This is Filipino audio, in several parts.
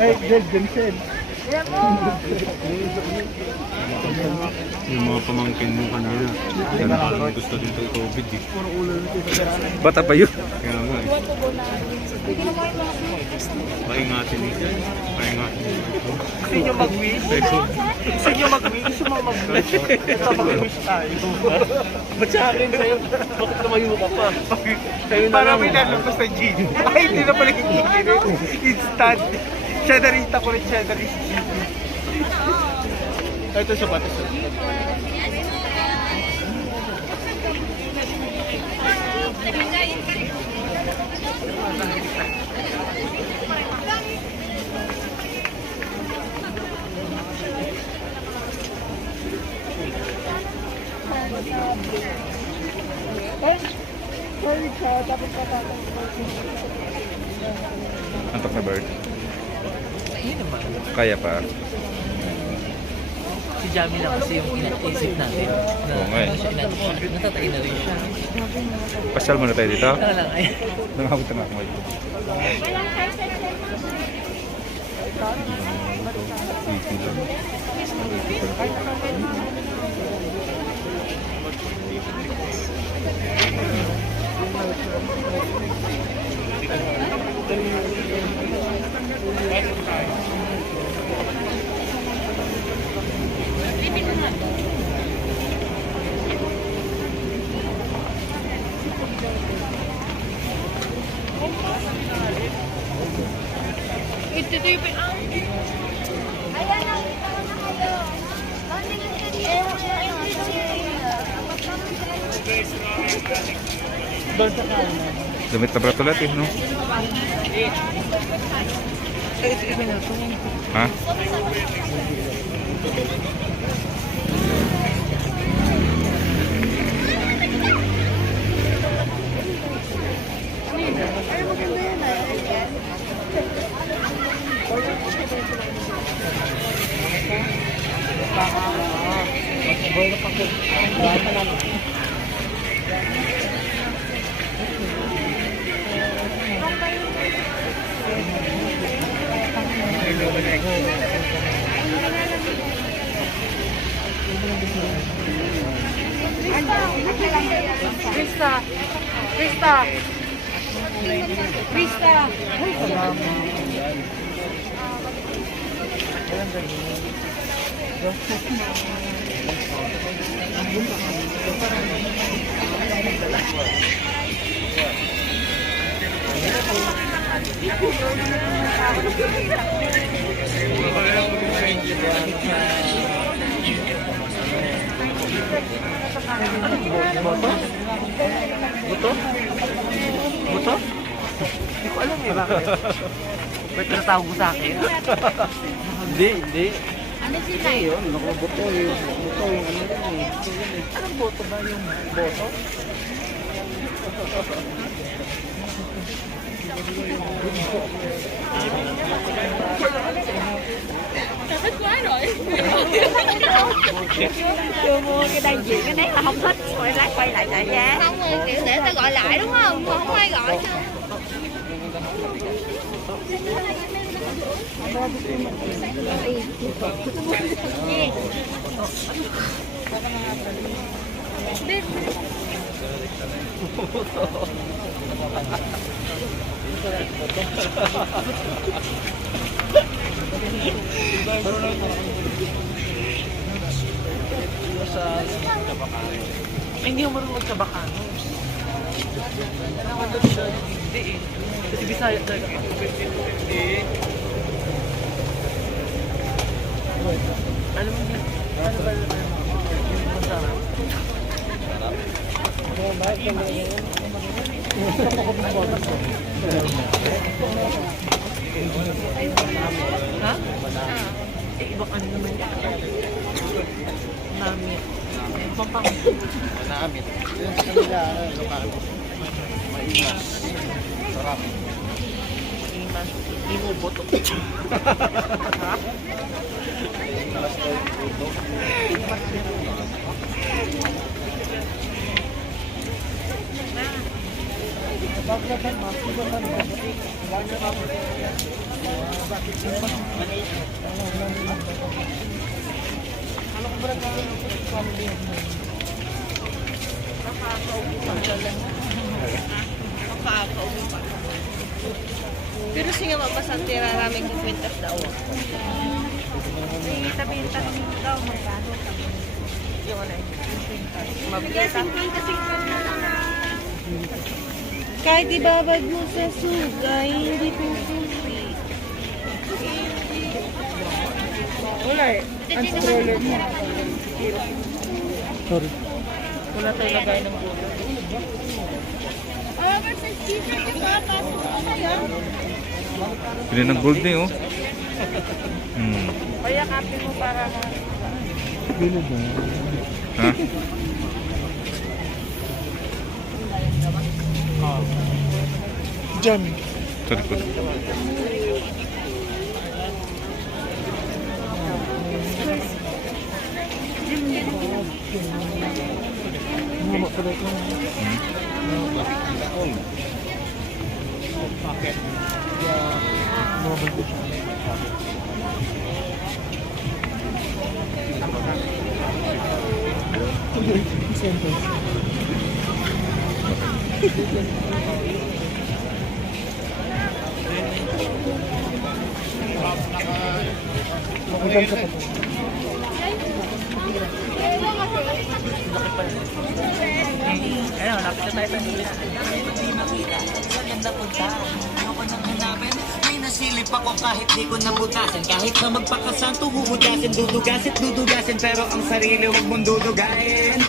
Ay, Greg Jensen. Yung mga pamangkin mo kanina. Yan ang gusto din ng COVID eh. Bata pa yun. Kaya nga eh. Paingatin eh. Paingatin eh. Gusto nyo mag-wish? Gusto nyo mag-wish? Gusto mo mag-wish? Ito mag-wish tayo. Ba't sa akin sa'yo? Bakit lumayo ka pa? Para may lalabas sa G. Ay, hindi na pala yung instant. Cheddarita ko rin, cheddarita si G. Ito siya ba? Ito siya. Antok na bird. Kaya pa. Si Jamie lang kasi yung inaisip natin. Na, Oo nga eh. siya inaisip siya. Natatay na rin siya. Pasyal muna tayo dito. Kaya lang ay. Nangabot na ako ngayon. Ito yung ayan na, ito na kayo. Doon sa kanan. Damit na bratulat eh, no? Ha? Krista! Krista! Krista! Buto? Buto? Hindi ko alam eh. Bakit? Ba't natawag mo sa akin? Hindi, hindi. Ano sila? Yun, nakubuto yung buto yung ano yun eh. Anong boto ba yung boto? Chưa mua cái đây gì cái đấy là không thích rồi lại quay lại trả giá. Không rồi kiểu để ta gọi lại đúng không? Không ai gọi cho. Ay, hindi ako marunong magsabakano. Hindi eh. Kasi Bisaya talaga. Alam mo niya, ano ba yung masarap? Ha? Eh, iba ka naman yan. Mami. Pampang. Naamit. Yun sa kanila, lokal. Maimas. Sarap. Imas. Imuboto. Ha? Bakit Pero sige mapasante raraming kukwintas daw. May tabintas daw magkano kami. Yung ano eh. Mabigyan 50 na lang. Kahit ibabad mo sa sugay, hindi pupuwi. Wala eh. Ang stroller mo. Sorry. Wala tayo lagay ng bulo. Pili ng gold na yun, oh. Kaya kape mo para Bilog ba? Ha? Diyan. Sa likod. Mama pala ito. Maganda pa ito. Ayun, lapit na tayo sa nila. Maganda punta, ayoko nang hanapin. May nasilip ako kahit di ko nabutasan. Kahit na magpakasanto, huhugasin, dudugasin. Pero ang sarili huwag mong dudugain.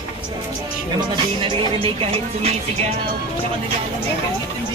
May mga di naririnig kahit sumisigaw. Sa kanila lang kahit hindi